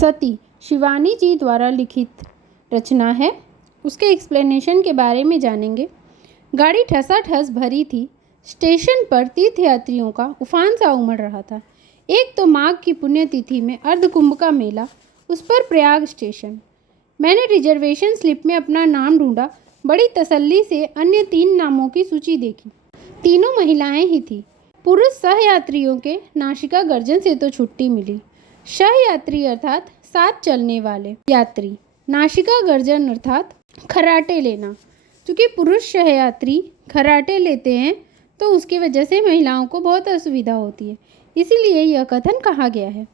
सती शिवानी जी द्वारा लिखित रचना है। उसके एक्सप्लेनेशन के बारे में जानेंगे। गाड़ी ठसाठस भरी थी। स्टेशन पर तीर्थयात्रियों का उफान सा उमड़ रहा था। एक तो माघ की पुण्यतिथि में अर्धकुंभ का मेला, उस पर प्रयाग स्टेशन। मैंने रिजर्वेशन स्लिप में अपना नाम ढूंढा। बड़ी तसल्ली से अन्य 3 नामों की सूची देखी। तीनों महिलाएं ही थी। पुरुष सहयात्रियों के नासिका गर्जन से तो छुट्टी मिली। सहयात्री अर्थात साथ चलने वाले यात्री, नासिका गर्जन अर्थात खर्राटे लेना। क्योंकि पुरुष सहयात्री खर्राटे लेते हैं तो उसकी वजह से महिलाओं को बहुत असुविधा होती है, इसीलिए यह कथन कहा गया है।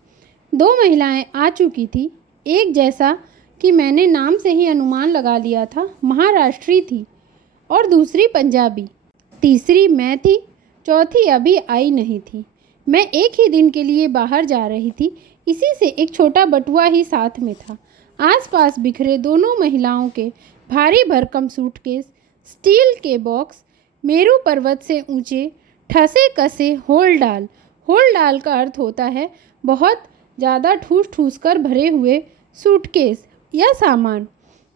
2 महिलाएं आ चुकी थी। एक, जैसा कि मैंने नाम से ही अनुमान लगा लिया था, महाराष्ट्री थी और दूसरी पंजाबी। तीसरी मैं थी, चौथी अभी आई नहीं थी। मैं एक ही दिन के लिए बाहर जा रही थी, इसी से एक छोटा बटुआ ही साथ में था। आसपास बिखरे दोनों महिलाओं के भारी भरकम सूटकेस, स्टील के बॉक्स, मेरू पर्वत से ऊंचे ठसे कसे होल डाल का अर्थ होता है बहुत ज़्यादा ठूस ठूस कर भरे हुए सूटकेस या सामान।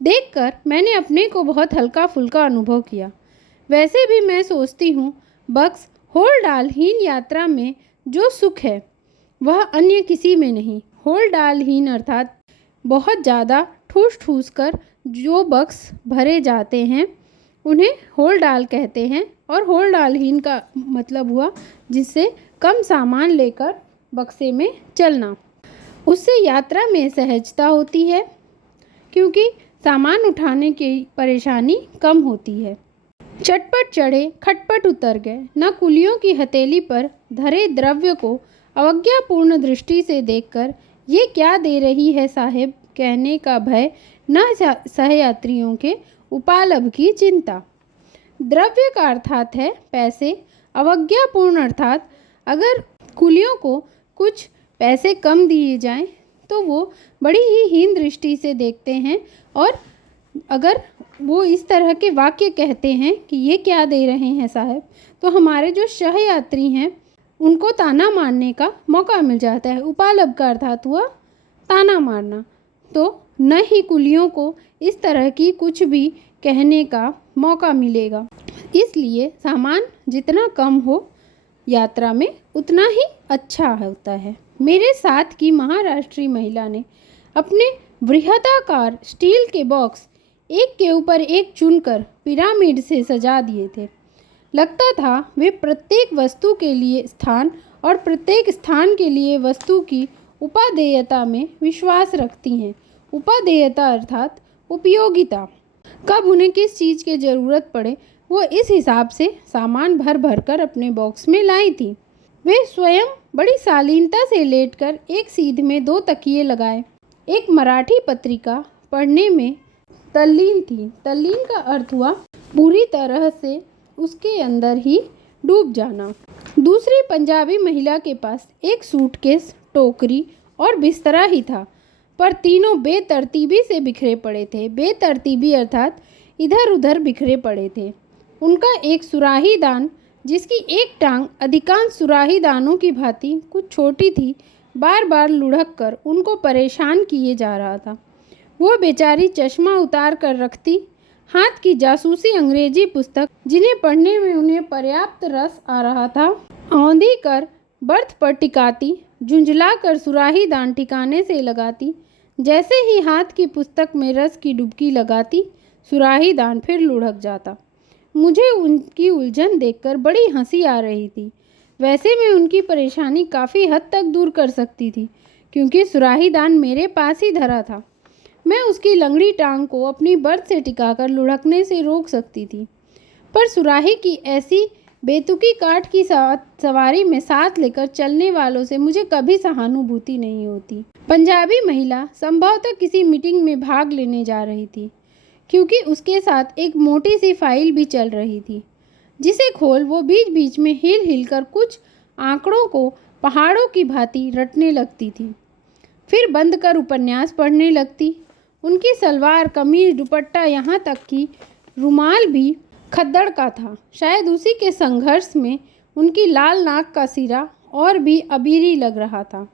देखकर मैंने अपने को बहुत हल्का फुल्का अनुभव किया। वैसे भी मैं सोचती हूँ बक्स होल डालहीन यात्रा में जो सुख है वह अन्य किसी में नहीं। होल डालहीन अर्थात बहुत ज़्यादा ठूस ठूस कर जो बक्स भरे जाते हैं उन्हें होल डाल कहते हैं, और होल डालहीन का मतलब हुआ जिससे कम सामान लेकर बक्से में चलना। उससे यात्रा में सहजता होती है क्योंकि सामान उठाने की परेशानी कम होती है। चटपट चढ़े खटपट उतर गए। न कुलियों की हथेली पर धरे द्रव्य को अवज्ञापूर्ण दृष्टि से देखकर ये क्या दे रही है साहेब कहने का भय, न सहयात्रियों के उपालभ की चिंता। द्रव्य का अर्थात है पैसे। अवज्ञापूर्ण अर्थात अगर कुलियों को कुछ पैसे कम दिए जाएं तो वो बड़ी ही हीन दृष्टि से देखते हैं, और अगर वो इस तरह के वाक्य कहते हैं कि ये क्या दे रहे हैं साहब, तो हमारे जो सहयात्री हैं उनको ताना मारने का मौका मिल जाता है। उपालभ का अर्थात हुआ ताना मारना। तो न ही कुलियों को इस तरह की कुछ भी कहने का मौका मिलेगा। इसलिए सामान जितना कम हो यात्रा में उतना ही अच्छा होता है। मेरे साथ की महाराष्ट्री महिला ने अपने बृहदाकार स्टील के बॉक्स एक के ऊपर एक चुनकर पिरामिड से सजा दिए थे। लगता था वे प्रत्येक वस्तु के लिए स्थान और प्रत्येक स्थान के लिए वस्तु की उपादेयता में विश्वास रखती हैं। उपादेयता अर्थात उपयोगिता। कब उन्हें किस चीज़ की ज़रूरत पड़े वो इस हिसाब से सामान भर भर कर अपने बॉक्स में लाई थी। वे स्वयं बड़ी शालीनता से लेटकर एक सीध में 2 तकिए लगाए एक मराठी पत्रिका पढ़ने में तल्लीन थी। तल्लीन का अर्थ हुआ पूरी तरह से उसके अंदर ही डूब जाना। दूसरी पंजाबी महिला के पास एक सूटकेस, टोकरी और बिस्तरा ही था, पर तीनों बेतरतीबी से बिखरे पड़े थे। बेतरतीबी अर्थात इधर उधर बिखरे पड़े थे। उनका एक सुराही दान, जिसकी एक टांग अधिकांश सुराही दानों की भांति कुछ छोटी थी, बार बार लुढ़क कर उनको परेशान किए जा रहा था। वो बेचारी चश्मा उतार कर रखती, हाथ की जासूसी अंग्रेजी पुस्तक जिन्हें पढ़ने में उन्हें पर्याप्त रस आ रहा था औंधी कर बर्थ पर टिकाती, झुंझला कर सुराही दान ठिकाने से लगाती। जैसे ही हाथ की पुस्तक में रस की डुबकी लगाती, सुराही दान फिर लुढ़क जाता। मुझे उनकी उलझन देखकर बड़ी हंसी आ रही थी। वैसे मैं उनकी परेशानी काफ़ी हद तक दूर कर सकती थी, क्योंकि सुराही दान मेरे पास ही धरा था। मैं उसकी लंगड़ी टांग को अपनी बर्थ से टिकाकर लुढ़कने से रोक सकती थी, पर सुराही की ऐसी बेतुकी काठ की सवारी में साथ लेकर चलने वालों से मुझे कभी सहानुभूति नहीं होती। पंजाबी महिला संभवतः किसी मीटिंग में भाग लेने जा रही थी, क्योंकि उसके साथ एक मोटी सी फाइल भी चल रही थी, जिसे खोल वो बीच बीच में हिल हिल कर कुछ आंकड़ों को पहाड़ों की भांति रटने लगती थी, फिर बंद कर उपन्यास पढ़ने लगती। उनकी सलवार, कमीज, दुपट्टा, यहाँ तक कि रुमाल भी खद्दड़ का था। शायद उसी के संघर्ष में उनकी लाल नाक का सिरा और भी अबीरी लग रहा था।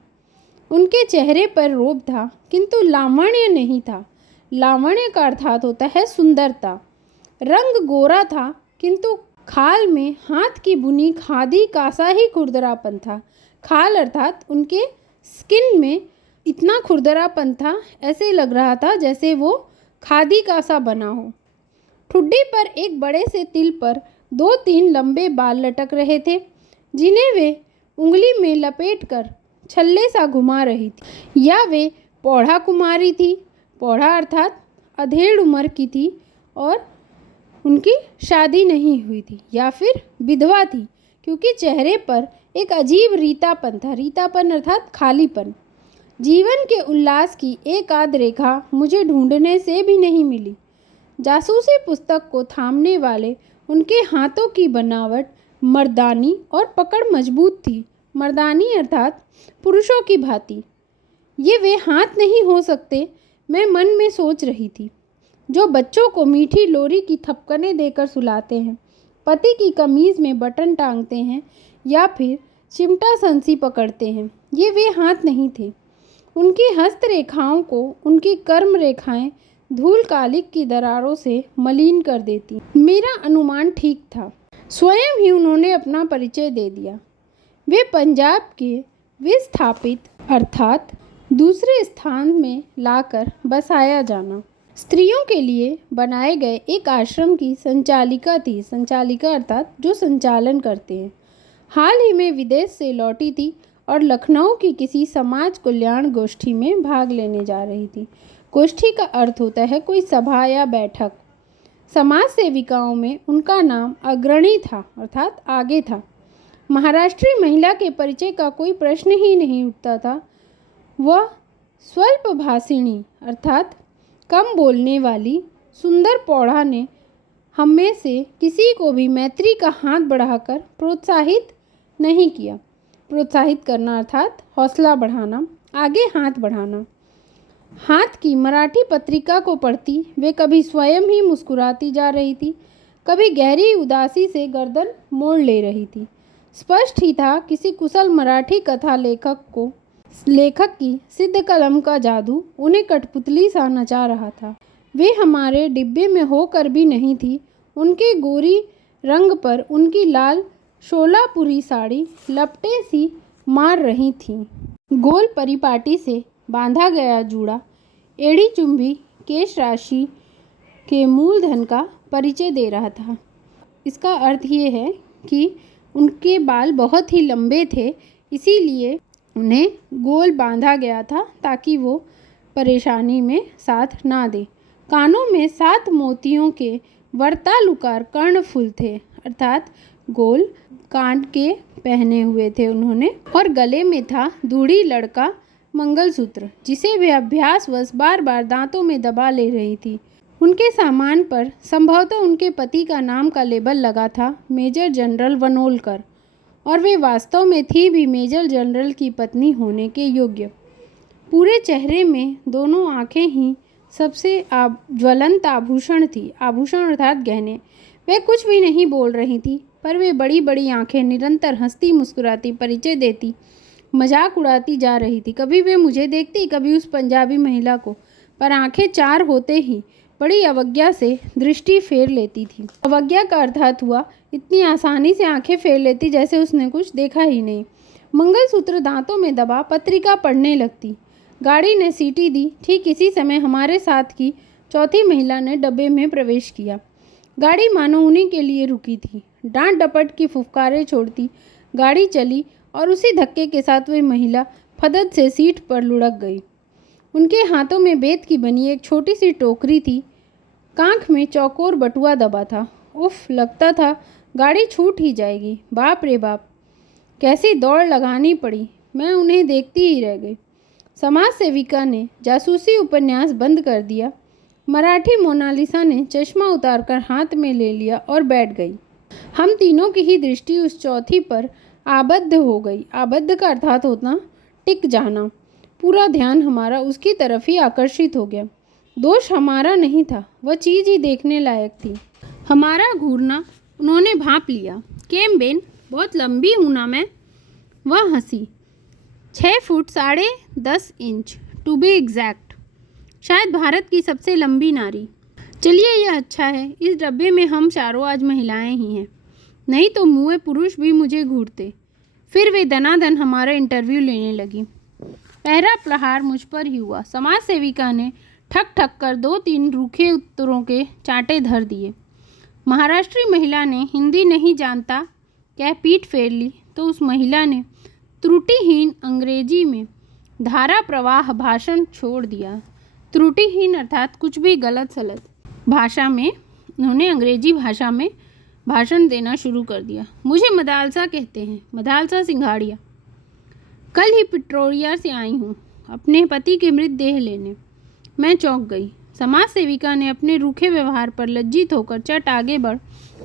उनके चेहरे पर रोब था, किंतु लावण्य नहीं था। लावण्य का अर्थात होता है सुंदरता। रंग गोरा था, किंतु खाल में हाथ की बुनी खादी का सा ही खुरदरापन था। खाल अर्थात उनके स्किन में इतना खुरदरापन था, ऐसे लग रहा था जैसे वो खादी का सा बना हो। ठुड्डी पर एक बड़े से तिल पर 2-3 लंबे बाल लटक रहे थे, जिन्हें वे उंगली में लपेटकर छल्ले सा घुमा रही थी। या वे पौढ़ा कुमारी थी। पौढ़ा अर्थात अधेड़ उम्र की थी और उनकी शादी नहीं हुई थी, या फिर विधवा थी, क्योंकि चेहरे पर एक अजीब रीतापन था। रीतापन अर्थात खालीपन। जीवन के उल्लास की एक आध रेखा मुझे ढूंढने से भी नहीं मिली। जासूसी पुस्तक को थामने वाले उनके हाथों की बनावट मर्दानी और पकड़ मजबूत थी। मर्दानी अर्थात पुरुषों की भांति। ये वे हाथ नहीं हो सकते, मैं मन में सोच रही थी, जो बच्चों को मीठी लोरी की थपकनें देकर सुलाते हैं, पति की कमीज़ में बटन टांगते हैं या फिर चिमटा संसी पकड़ते हैं। ये वे हाथ नहीं थे। उनकी हस्तरेखाओं को उनकी कर्म रेखाएं धूल कालिक की दरारों से मलिन कर देती। मेरा अनुमान ठीक था। स्वयं ही उन्होंने अपना परिचय दे दिया। वे पंजाब के विस्थापित अर्थात दूसरे स्थान में लाकर बसाया जाना स्त्रियों के लिए बनाए गए एक आश्रम की संचालिका थी। संचालिका अर्थात जो संचालन करते हैं। हाल ही में विदेश से लौटी थी और लखनऊ की किसी समाज कल्याण गोष्ठी में भाग लेने जा रही थी। गोष्ठी का अर्थ होता है कोई सभा या बैठक। समाज सेविकाओं में उनका नाम अग्रणी था अर्थात आगे था। महाराष्ट्रीय महिला के परिचय का कोई प्रश्न ही नहीं उठता था। वह स्वल्प भाषिणी अर्थात कम बोलने वाली सुंदर पौढ़ा ने हम में से किसी को भी मैत्री का हाथ बढ़ाकर प्रोत्साहित नहीं किया। प्रोत्साहित करना अर्थात हौसला बढ़ाना, आगे हाथ बढ़ाना। हाथ की मराठी पत्रिका को पढ़ती वे कभी स्वयं ही मुस्कुराती जा रही थी, कभी गहरी उदासी से गर्दन मोड़ ले रही थी। स्पष्ट ही था किसी कुशल मराठी कथा लेखक की सिद्ध कलम का जादू उन्हें कठपुतली सा नचा रहा था। वे हमारे डिब्बे में होकर भी नहीं थी। उनके गोरी रंग पर उनकी लाल शोलापुरी साड़ी लपटें सी मार रही थी। गोल परिपाटी से बांधा गया जूड़ा एड़ी चुंबी केश राशि के मूलधन का परिचय दे रहा था। इसका अर्थ ये है कि उनके बाल बहुत ही लंबे थे, इसीलिए उन्हें गोल बांधा गया था ताकि वो परेशानी में साथ ना दे। कानों में 7 मोतियों के वर्तालुकार कर्णफुल थे अर्थात गोल कान के पहने हुए थे उन्होंने, और गले में था दूढ़ी लड़का मंगलसूत्र, जिसे वे अभ्यासवश बार बार दांतों में दबा ले रही थी। उनके सामान पर संभवतः उनके पति का नाम का लेबल लगा था, मेजर जनरल वनोलकर, और वे वास्तव में थी भी मेजर जनरल की पत्नी होने के योग्य। पूरे चेहरे में दोनों आंखें ही सबसे ज्वलंत आभूषण थी। आभूषण अर्थात गहने। वे कुछ भी नहीं बोल रही थी, पर वे बड़ी बड़ी आंखें निरंतर हंसती मुस्कुराती परिचय देती मजाक उड़ाती जा रही थी। कभी वे मुझे देखती, कभी उस पंजाबी महिला को, पर आंखें 4 होते ही बड़ी अवज्ञा से दृष्टि फेर लेती थी। अवज्ञा का अर्थात हुआ इतनी आसानी से आंखें फेर लेती जैसे उसने कुछ देखा ही नहीं। मंगलसूत्र दांतों में दबा पत्रिका पढ़ने लगती। गाड़ी ने सीटी दी। ठीक इसी समय हमारे साथ की चौथी महिला ने डब्बे में प्रवेश किया। गाड़ी मानो उन्हीं के लिए रुकी थी। डांट डपट की फुफकारें छोड़ती गाड़ी चली और उसी धक्के के साथ वह महिला फदद से सीट पर लुढ़क गई। उनके हाथों में बेत की बनी एक छोटी सी टोकरी थी। कांख में चौकोर बटुआ दबा था। उफ, लगता था गाड़ी छूट ही जाएगी। बाप रे बाप, कैसी दौड़ लगानी पड़ी। मैं उन्हें देखती ही रह गई। समाज सेविका ने जासूसी उपन्यास बंद कर दिया। मराठी मोनालिसा ने चश्मा उतारकर हाथ में ले लिया और बैठ गई। हम तीनों की ही दृष्टि उस चौथी पर आबद्ध हो गई। आबद्ध का अर्थात होता टिक जाना। पूरा ध्यान हमारा उसकी तरफ ही आकर्षित हो गया। दोष हमारा नहीं था, वह चीज़ ही देखने लायक थी। हमारा घूरना उन्होंने भांप लिया। केम बेन, बहुत लंबी हूँ ना मैं? वह हंसी। 6 foot 10.5 inch to be exact. शायद भारत की सबसे लंबी नारी। चलिए यह अच्छा है, इस डब्बे में हम चारों आज महिलाएं ही हैं, नहीं तो मुँहे पुरुष भी मुझे घूरते। फिर वे दनादन हमारा इंटरव्यू लेने लगी। पहला प्रहार मुझ पर ही हुआ। समाज सेविका ने ठक ठक कर 2-3 रूखे उत्तरों के चांटे धर दिए। महाराष्ट्री महिला ने हिंदी नहीं जानता कह पीठ फेर ली तो उस महिला ने त्रुटिहीन अंग्रेजी में धारा प्रवाह भाषण छोड़ दिया। त्रुटिहीन अर्थात कुछ भी गलत सलत भाषा में उन्होंने अंग्रेजी भाषा में भाषण देना शुरू कर दिया। मुझे मदालसा कहते हैं, मदालसा सिंघाड़िया। कल ही पिट्रोरिया से आई हूँ अपने पति के मृतदेह लेने। मैं चौंक गई। समाज सेविका ने अपने रूखे व्यवहार पर लज्जित होकर चट आगे बढ़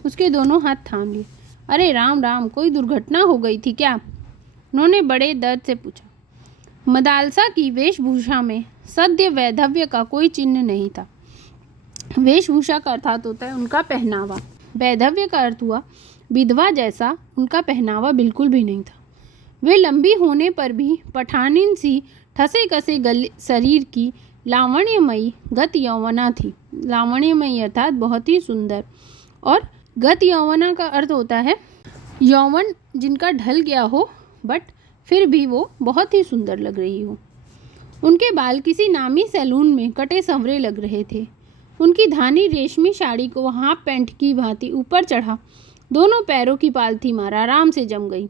उसके दोनों हाथ थाम लिए। अरे राम राम, कोई दुर्घटना हो गई थी क्या? उन्होंने बड़े दर्द से पूछा। मदालसा की वेशभूषा में सद्य वैधव्य का कोई चिन्ह नहीं था। वेशभूषा का अर्थात होता है उनका पहनावा, वैधव्य का अर्थ हुआ विधवा जैसा उनका पहनावा बिल्कुल भी नहीं था। वे लंबी होने पर भी पठानिन सी ठसे कसे गले शरीर की लावण्यमयी गत यौवना थी। लावण्यमयी अर्थात बहुत ही सुंदर, और गत यौवना का अर्थ होता है यौवन जिनका ढल गया हो बट फिर भी वो बहुत ही सुंदर लग रही हो। उनके बाल किसी नामी सैलून में कटे संवरे लग रहे थे। उनकी धानी रेशमी साड़ी को हाफ पैंट की भांति ऊपर चढ़ा दोनों पैरों की पालथी मार आराम से जम गई।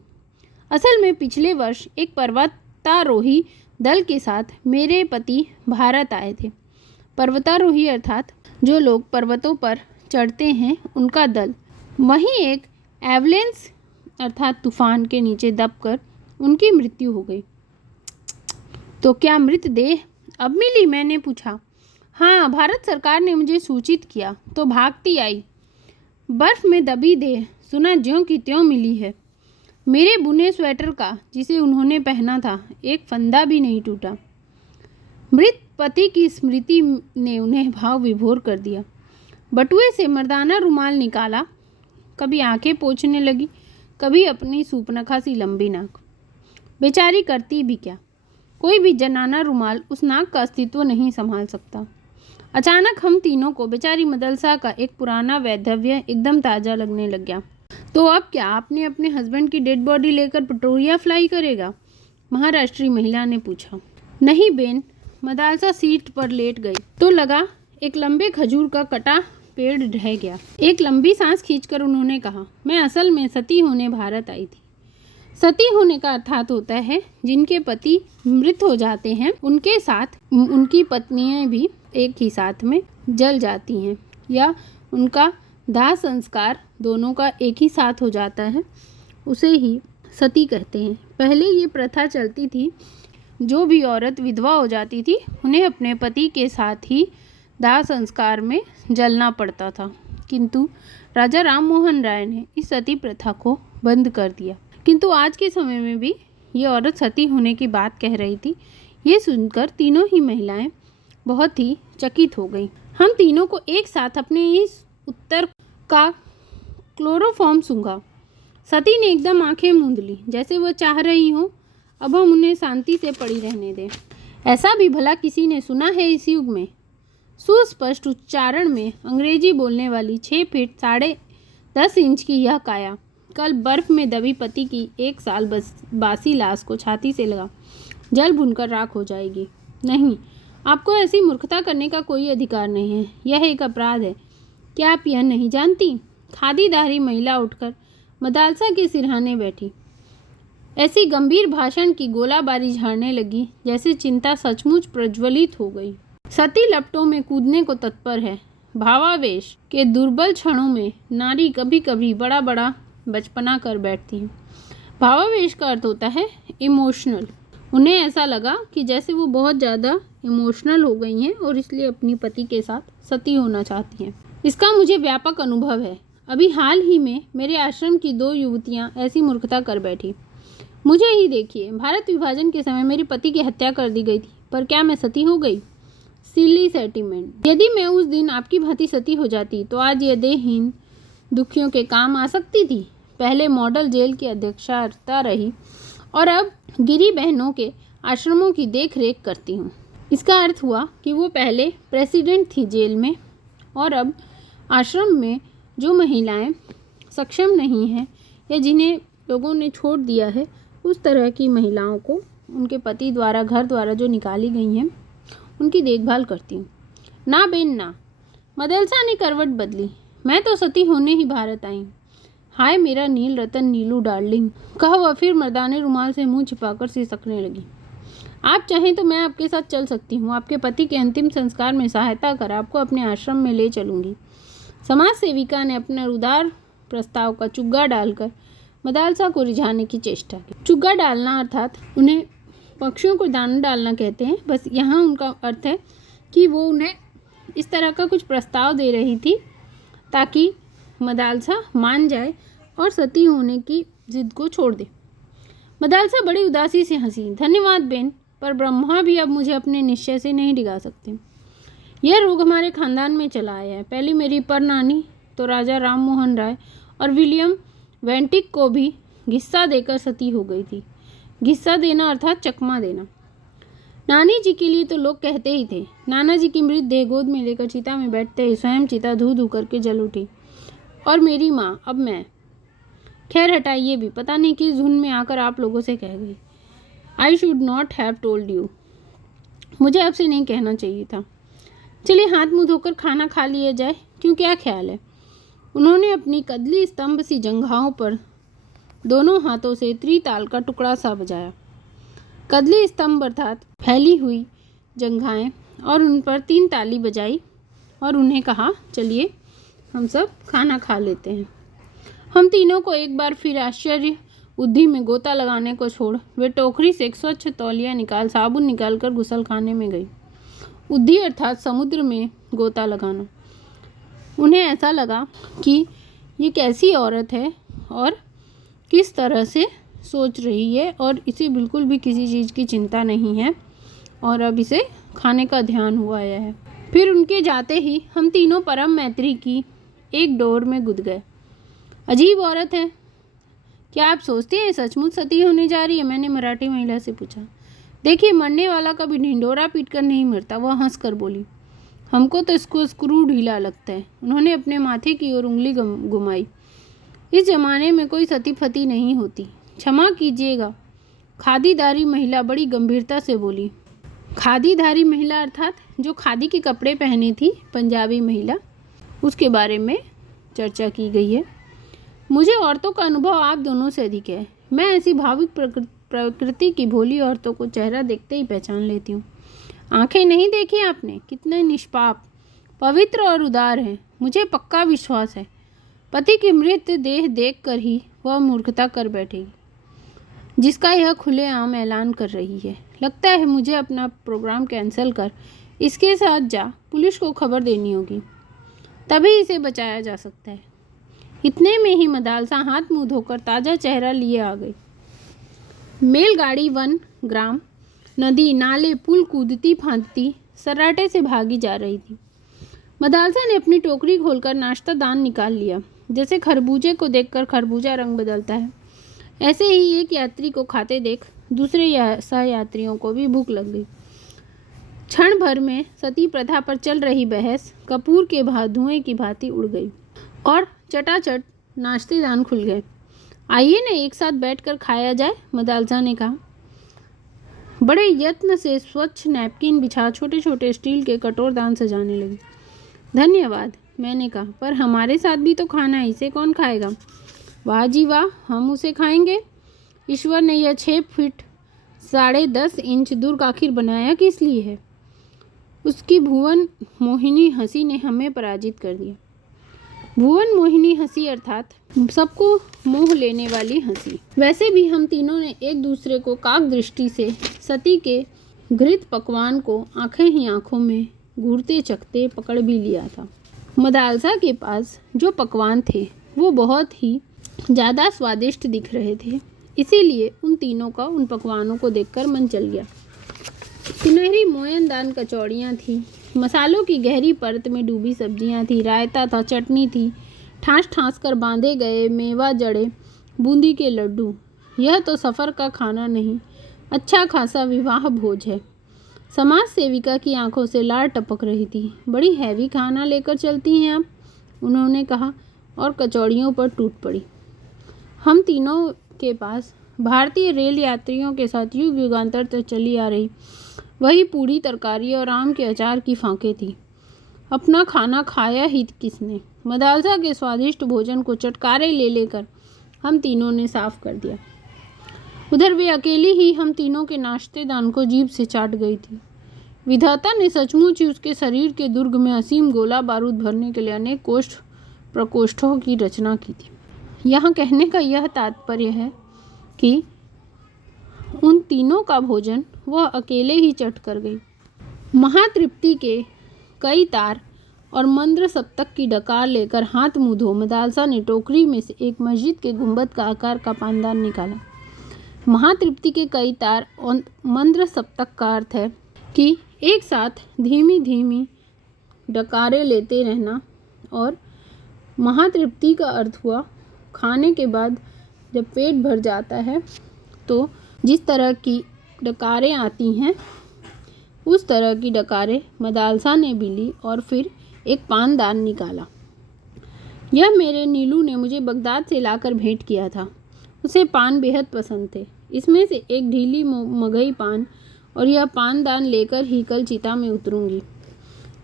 असल में पिछले वर्ष एक पर्वतारोही दल के साथ मेरे पति भारत आए थे। पर्वतारोही अर्थात जो लोग पर्वतों पर चढ़ते हैं उनका दल। वहीं एक एवलेंस अर्थात तूफान के नीचे दबकर उनकी मृत्यु हो गई। तो क्या मृतदेह अब मिली? मैंने पूछा। हाँ, भारत सरकार ने मुझे सूचित किया तो भागती आई। बर्फ में दबी देह सुना ज्यों की त्यों मिली है। मेरे बुने स्वेटर का जिसे उन्होंने पहना था एक फंदा भी नहीं टूटा। मृत पति की स्मृति ने उन्हें भाव विभोर कर दिया। बटुए से मर्दाना रुमाल निकाला, कभी आंखें पोंछने लगी, कभी अपनी सूपनखा सी लंबी नाक। बेचारी करती भी क्या, कोई भी जनाना रुमाल उस नाक का अस्तित्व नहीं संभाल सकता। अचानक हम तीनों को बेचारी मदलसा का एक पुराना वैधव्य एकदम ताज़ा लगने लग गया। तो अब क्या आपने अपने हस्बैंड की डेड बॉडी लेकर पिट्रोरिया फ्लाई करेगा? महाराष्ट्री महिला ने पूछा। नहीं बेन, मदालसा सीट पर लेट गई तो लगा एक लंबे खजूर का कटा पेड़ ढह गया। एक लंबी सांस खींचकर उन्होंने कहा, मैं असल में सती होने भारत आई थी। सती होने का अर्थात होता है जिनके पति मृत हो जाते हैं उनके साथ उनकी पत्नियां भी एक ही साथ में जल जाती हैं, या उनका दाह संस्कार दोनों का एक ही साथ हो जाता है, उसे ही सती कहते हैं। पहले ये प्रथा चलती थी, जो भी औरत विधवा हो जाती थी उन्हें अपने पति के साथ ही दाह संस्कार में जलना पड़ता था, किंतु राजा राम मोहन राय ने इस सती प्रथा को बंद कर दिया। किंतु आज के समय में भी ये औरत सती होने की बात कह रही थी। ये सुनकर तीनों ही महिलाएं बहुत ही चकित हो गईं। हम तीनों को एक साथ अपने इस उत्तर का क्लोरोफॉर्म सूंघा। सती ने एकदम आंखें मूंद ली, जैसे वह चाह रही हो अब हम उन्हें शांति से पड़ी रहने दें। ऐसा भी भला किसी ने सुना है इस युग में? सुस्पष्ट उच्चारण में अंग्रेजी बोलने वाली 6 फीट 10.5 इंच की यह काया कल बर्फ में दबी पति की 1 साल बासी लाश को छाती से लगा जल भुनकर राख हो जाएगी। नहीं, आपको ऐसी मूर्खता करने का कोई अधिकार नहीं है, यह एक अपराध है। क्या आप यह नहीं जानती? खादीधारी महिला उठकर मदालसा के सिरहाने बैठी। ऐसी गंभीर भाषण की गोलाबारी झाड़ने लगी जैसे चिंता सचमुच प्रज्वलित हो गई। सती लपटों में कूदने को तत्पर है। भावावेश के दुर्बल क्षणों में नारी कभी कभी बड़ा बड़ा बचपना कर बैठती है। भावावेश का अर्थ होता है इमोशनल। उन्हें ऐसा लगा कि जैसे वो बहुत ज़्यादा इमोशनल हो गई हैं और इसलिए अपनी पति के साथ सती होना चाहती हैं। इसका मुझे व्यापक अनुभव है। अभी हाल ही में मेरे आश्रम की 2 युवतियां ऐसी मूर्खता कर बैठी। मुझे ही देखिए, भारत विभाजन के समय मेरे पति की हत्या कर दी गई थी, पर क्या मैं सती हो गई? सिली सेंटीमेंट। यदि मैं उस दिन आपकी भांति सती हो जाती तो आज ये देहहीन दुखियों के काम आ सकती थी। पहले मॉडल जेल की अध्यक्षता रही और अब गिरी बहनों के आश्रमों की देख रेख करती हूँ। इसका अर्थ हुआ कि वो पहले प्रेसिडेंट थी जेल में, और अब आश्रम में जो महिलाएं सक्षम नहीं हैं या जिन्हें लोगों ने छोड़ दिया है, उस तरह की महिलाओं को उनके पति द्वारा, घर द्वारा जो निकाली गई हैं, उनकी देखभाल करती हूँ। ना बेन ना, मदलसा ने करवट बदली। मैं तो सती होने ही भारत आई। हाय मेरा नील रतन नीलू डार्लिंग, कहा वह फिर मर्दाने रुमाल से मुंह छिपाकर सिसकने लगी। आप चाहें तो मैं आपके साथ चल सकती हूँ। आपके पति के अंतिम संस्कार में सहायता कर आपको अपने आश्रम में ले चलूँगी। समाज सेविका ने अपना उदार प्रस्ताव का चुग्गा डालकर मदालसा को रिझाने की चेष्टा की। चुग्गा डालना अर्थात उन्हें पक्षियों को दाना डालना कहते हैं। बस यहाँ उनका अर्थ है कि वो उन्हें इस तरह का कुछ प्रस्ताव दे रही थी ताकि मदालसा मान जाए और सती होने की जिद को छोड़ दे। मदालसा बड़ी उदासी से हंसी। धन्यवाद बेन, पर ब्रह्मा भी अब मुझे अपने निश्चय से नहीं डिगा सकते। यह रोग हमारे खानदान में चला आया है। पहले मेरी परनानी तो राजा राम मोहन राय और विलियम वेंटिक को भी घिस्सा देकर सती हो गई थी। घिस्सा देना अर्थात चकमा देना। नानी जी के लिए तो लोग कहते ही थे। नाना जी की मृत देह गोद में लेकर चिता में बैठते ही स्वयं चिता धू धू करके जल उठी। और मेरी माँ, अब मैं, खैर हटाइए भी, पता नहीं किस धुन में आकर आप लोगों से कह गई। I should not have told you, मुझे आपसे नहीं कहना चाहिए था। चलिए हाथ मुंह धोकर खाना खा लिया जाए, क्यों क्या ख्याल है। उन्होंने अपनी कदली स्तंभ सी जंघाओं पर दोनों हाथों से त्रिताल का टुकड़ा सा बजाया। कदली स्तंभ अर्थात फैली हुई जंघाएं, और उन पर 3 ताली बजाई और उन्हें कहा, चलिए हम सब खाना खा लेते हैं। हम तीनों को एक बार फिर आश्चर्य उद्धी में गोता लगाने को छोड़ वे टोकरी से एक स्वच्छ तौलिया साबुन निकाल कर गुसल खाने में गई। उद्धी अर्थात समुद्र में गोता लगाना। उन्हें ऐसा लगा कि ये कैसी औरत है और किस तरह से सोच रही है, और इसे बिल्कुल भी किसी चीज़ की चिंता नहीं है, और अब इसे खाने का ध्यान हुआ है। फिर उनके जाते ही हम तीनों परम मैत्री की एक डोर में गुद गए। अजीब औरत है, क्या आप सोचते हैं सचमुच सती होने जा रही है? मैंने मराठी महिला से पूछा। देखिए, मरने वाला कभी ढिंढोरा पीट कर नहीं मरता, वह हंस कर बोली। हमको तो इसको स्क्रू ढीला लगता है। उन्होंने अपने माथे की ओर उंगली घुमाई। इस जमाने में कोई सती फती नहीं होती। क्षमा कीजिएगा, खादीधारी महिला बड़ी गंभीरता से बोली। खादीधारी महिला अर्थात जो खादी के कपड़े पहनी थी, पंजाबी महिला, उसके बारे में चर्चा की गई है। मुझे औरतों का अनुभव आप दोनों से अधिक है। मैं ऐसी भावुक प्रकृति की भोली औरतों को चेहरा देखते ही पहचान लेती हूँ। आंखें नहीं देखी आपने? कितने निष्पाप, पवित्र और उदार हैं। मुझे पक्का विश्वास है पति की मृत देह देखकर ही वह मूर्खता कर बैठेगी जिसका यह खुलेआम ऐलान कर रही है। लगता है मुझे अपना प्रोग्राम कैंसिल कर इसके साथ जा पुलिस को खबर देनी होगी, तभी इसे बचाया जा सकता है। इतने में ही मदालसा हाथ मुंह धोकर ताज़ा चेहरा लिए आ गई। मेलगाड़ी वन ग्राम, नदी, नाले, पुल कूदती फांदती सराटे से भागी जा रही थी। मदालसा ने अपनी टोकरी खोलकर नाश्ता दान निकाल लिया। जैसे खरबूजे को देखकर खरबूजा रंग बदलता है, ऐसे ही एक यात्री को खाते देख दूसरे सहयात्रियों को भी भूख लग गई। क्षण भर में सती प्रथा पर चल रही बहस कपूर के धुएं की भांति उड़ गई और चटाचट नाश्तेदान खुल गए। आइए न एक साथ बैठकर खाया जाए, मदालसा ने कहा। बड़े यत्न से स्वच्छ नैपकिन बिछा छोटे छोटे स्टील के कटोरदान सजाने लगी। धन्यवाद, मैंने कहा, पर हमारे साथ भी तो खाना है, इसे कौन खाएगा? वाह जी वाह, हम उसे खाएंगे। ईश्वर ने यह 6 फीट 10.5 इंच दुर्ग आखिर बनाया किस लिए है? उसकी भुवन मोहिनी हंसी ने हमें पराजित कर दिया। भुवन मोहिनी हंसी अर्थात सबको मोह लेने वाली हंसी। वैसे भी हम तीनों ने एक दूसरे को काक दृष्टि से सती के घृत पकवान को आंखें ही आंखों में घूरते चखते पकड़ भी लिया था। मदालसा के पास जो पकवान थे वो बहुत ही ज़्यादा स्वादिष्ट दिख रहे थे, इसीलिए उन तीनों का उन पकवानों को देखकर मन चल गया। सुनहरी मोयनदान कचौड़ियाँ थीं, मसालों की गहरी परत में डूबी सब्जियां थी, रायता था, चटनी थी, ठास ठास कर बांधे गए मेवा जड़े, बूंदी के लड्डू, यह तो सफ़र का खाना नहीं, अच्छा खासा विवाह भोज है। समाज सेविका की आंखों से लार टपक रही थी। बड़ी हैवी खाना लेकर चलती हैं आप, उन्होंने कहा और कचौड़ियों पर टूट पड़ी। हम तीनों के पास भारतीय रेल यात्रियों के साथ युग युगांतर तक चली आ रही वही पूरी तरकारी और आम के अचार की फांके थी। अपना खाना खाया ही किसने। मदालसा के स्वादिष्ट भोजन को चटकारे ले लेकर हम तीनों ने साफ कर दिया। उधर वे अकेली ही हम तीनों के नाश्तेदान को जीभ से चाट गई थी। विधाता ने सचमुच ही उसके शरीर के दुर्ग में असीम गोला बारूद भरने के लिए अनेक कोष्ठ प्रकोष्ठों की रचना की थी। यहाँ कहने का यह तात्पर्य है कि उन तीनों का भोजन वह अकेले ही चट कर गई। महातृप्ति के कई तार और मंद्र सप्तक की डकार लेकर हाथ मुँह धो मदालसा ने टोकरी में से एक मस्जिद के गुंबद का आकार का पानदान निकाला। महातृप्ति के कई तार और मंद्र सप्तक का अर्थ है कि एक साथ धीमी धीमी डकारें लेते रहना, और महातृप्ति का अर्थ हुआ खाने के बाद जब पेट भर जाता है तो जिस तरह की डकारें आती हैं उस तरह की डकारें मदालसा ने भी ली और फिर एक पानदान निकाला। यह मेरे नीलू ने मुझे बगदाद से लाकर भेंट किया था। उसे पान बेहद पसंद थे। इसमें से एक ढीली मगई पान और यह पानदान लेकर ही कल चिता में उतरूंगी।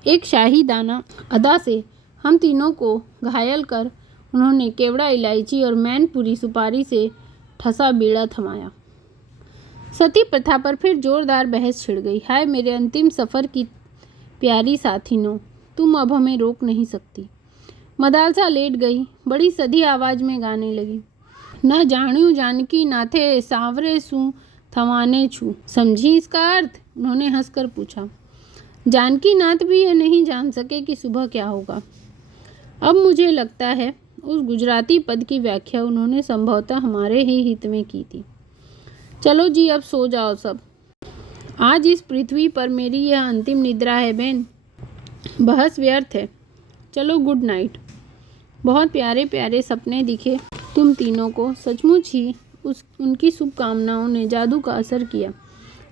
एक शाही दाना अदा से हम तीनों को घायल कर उन्होंने केवड़ा इलायची और मैनपुरी सुपारी से ठसा बीड़ा थमाया। सती प्रथा पर फिर जोरदार बहस छिड़ गई। हाय मेरे अंतिम सफ़र की प्यारी साथिनों, तुम अब हमें रोक नहीं सकती। मदालसा लेट गई, बड़ी सधी आवाज़ में गाने लगी। न जाण्यू जानकी नाथे सांवरे सू थवाने छू। समझी इसका अर्थ? उन्होंने हंसकर पूछा। जानकी नाथ भी यह नहीं जान सके कि सुबह क्या होगा। अब मुझे लगता है उस गुजराती पद की व्याख्या उन्होंने संभवतः हमारे ही हित में की थी। चलो जी, अब सो जाओ सब। आज इस पृथ्वी पर मेरी यह अंतिम निद्रा है बहन। बहस व्यर्थ है। चलो गुड नाइट। बहुत प्यारे प्यारे सपने दिखे तुम तीनों को। सचमुच ही उनकी शुभकामनाओं ने जादू का असर किया।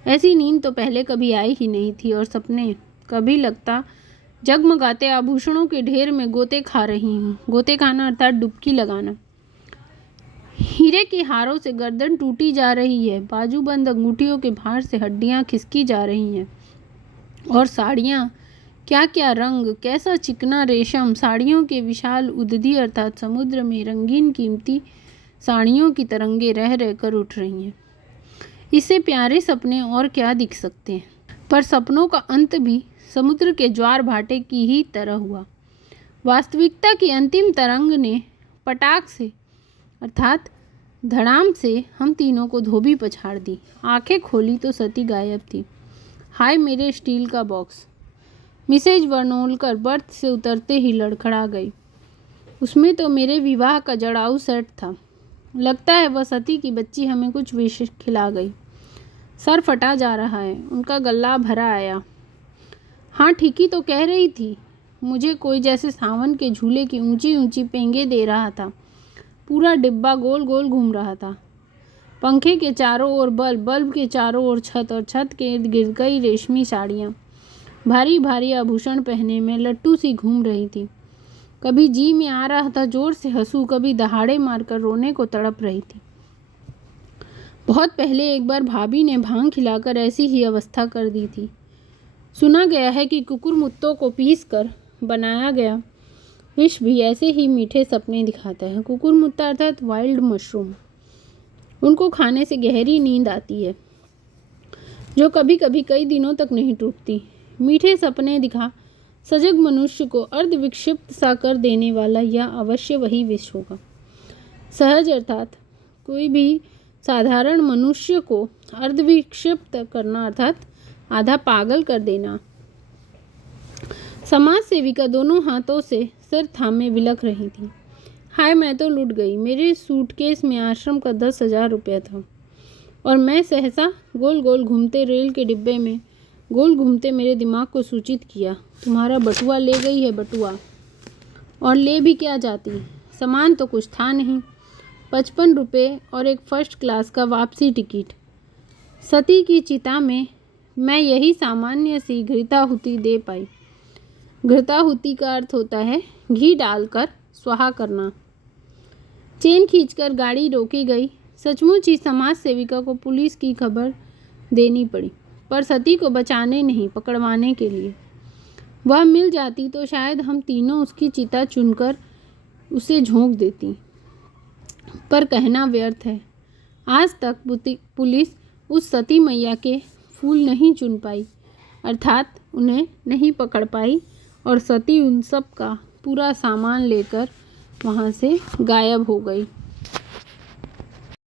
ऐसी नींद तो पहले कभी आई ही नहीं थी, और सपने कभी लगता जगमगाते आभूषणों के ढेर में गोते खा रही हूँ। गोते खाना अर्थात डुबकी लगाना। हीरे के हारों से गर्दन टूटी जा रही है, बाजूबंद अंगूठियों के भार से हड्डियाँ खिसकी जा रही हैं, और साड़ियाँ, क्या क्या रंग, कैसा चिकना रेशम। साड़ियों के विशाल उदधि अर्थात समुद्र में रंगीन कीमती साड़ियों की तरंगे रह रह कर उठ रही हैं। इससे प्यारे सपने और क्या दिख सकते हैं। पर सपनों का अंत भी समुद्र के ज्वार भाटे की ही तरह हुआ। वास्तविकता की अंतिम तरंग ने पटाख से अर्थात धड़ाम से हम तीनों को धोबी पछाड़ दी। आंखें खोली तो सती गायब थी। हाय मेरे स्टील का बॉक्स। मिसेज वर्नोलकर बर्थ से उतरते ही लड़खड़ा गई। उसमें तो मेरे विवाह का जड़ाऊ सेट था। लगता है वह सती की बच्ची हमें कुछ विष खिला गई। सर फटा जा रहा है। उनका गला भरा आया। हाँ ठीक ही तो कह रही थी। मुझे कोई जैसे सावन के झूले की ऊंची ऊंची पेंगे दे रहा था। पूरा डिब्बा गोल गोल घूम रहा था। पंखे के चारों ओर बल्ब, बल्ब के चारों ओर छत, और छत के इर्द गिर्द कई रेशमी साड़ियाँ भारी भारी आभूषण पहने में लट्टू सी घूम रही थी। कभी जी में आ रहा था जोर से हंसूं, कभी दहाड़े मारकर रोने को तड़प रही थी। बहुत पहले एक बार भाभी ने भांग खिलाकर ऐसी ही अवस्था कर दी थी। सुना गया है कि कुकुरमुत्तों को पीस कर बनाया गया विष भी ऐसे ही मीठे सपने दिखाता है। कुकुरमुत्ता अर्थात वाइल्ड मशरूम। उनको खाने से गहरी नींद आती है, जो कभी कभी कई दिनों तक नहीं टूटती। मीठे सपने दिखा सजग मनुष्य को अर्धविक्षिप्त सा कर देने वाला यह अवश्य वही विष होगा। सहज अर्थात कोई भी साधारण मनुष्य को अर्धविक्षिप्त करना अर्थात आधा पागल कर देना। समाज सेविका दोनों हाथों से सिर थामे विलख रही थी। हाय मैं तो लुट गई। मेरे सूटकेस में आश्रम का 10,000 रुपया था, और मैं सहसा गोल गोल घूमते रेल के डिब्बे में गोल घूमते मेरे दिमाग को सूचित किया, तुम्हारा बटुआ ले गई है बटुआ। और ले भी क्या जाती, सामान तो कुछ था नहीं, ₹55 और एक फर्स्ट क्लास का वापसी टिकट। सती की चिता में मैं यही सामान्य सी घृताहुति दे पाई। घृताहुति का अर्थ होता है घी डालकर स्वाहा करना। चेन खींचकर गाड़ी रोकी गई। सचमुच ही समाज सेविका को पुलिस की खबर देनी पड़ी, पर सती को बचाने नहीं, पकड़वाने के लिए। वह मिल जाती तो शायद हम तीनों उसकी चिता चुनकर उसे झोंक देती, पर कहना व्यर्थ है। आज तक पुलिस उस सती मैया के फूल नहीं चुन पाई, अर्थात उन्हें नहीं पकड़ पाई, और सती उन सब का पूरा सामान लेकर वहाँ से गायब हो गई।